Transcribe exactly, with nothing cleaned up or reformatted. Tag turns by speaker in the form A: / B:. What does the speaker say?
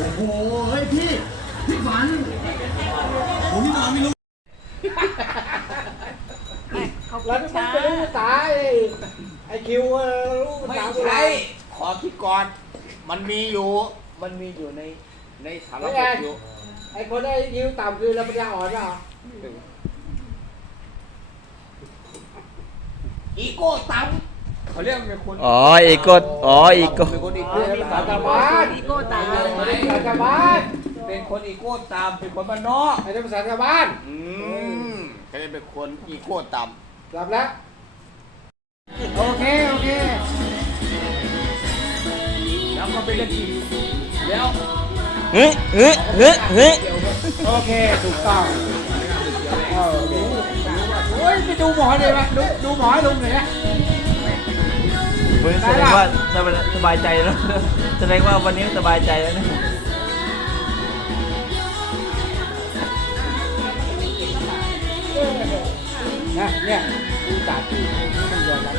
A: โอ้โหเฮ้ยพี่พี่ฝันผมนอนไม่รู้
B: แล้วมันเป็นลูกตาไอ้ไอคิวลูก
C: ไม่
B: ตา
C: ใช่ขอคิดก่อนมันมีอยู่มันมีอยู่ในในสาร
B: ไม่
C: บ
B: ไง
C: อยู่
B: ไอคนได้คิวต่ำคือเราปัญญาอ่อนเปล่า
C: อีโก้ต่ำเขาเรียกมันเป็นคน
D: อ๋ออีโก้อ๋ออีโก้
C: เป็นคนอี
B: เอ
C: โก้
B: อภาษา
C: ต่ำ
B: ชาวบ้าน
E: อีโก้ตาย
B: ภาษาชาวบ้าน
C: เป็นคนอีโก้ต่ำเป็นคนบ้านนอก
B: ไอ้นั่นภาษาชาวบ้าน
C: อืมเขาจะเป็นคนอีโก้ต่
B: หลับแล้วโอเคโอเค
C: ำแล้วก็เป็นเรื่องจริงแล้ว
D: เฮ้ยเฮ้ยเฮ้ยเฮ้ย
B: โอเคถูกต้องโอเคโอ้ยไปดูหมอเลยไหมดูดูหมอให้ลุงหน่อยนะ
D: มึงแสดงว่าสบายใจแล้วแสดงว่าวันนี้สบายใจแล้วนะ
B: นะเนี่ยดูตาที่มันยอมรับ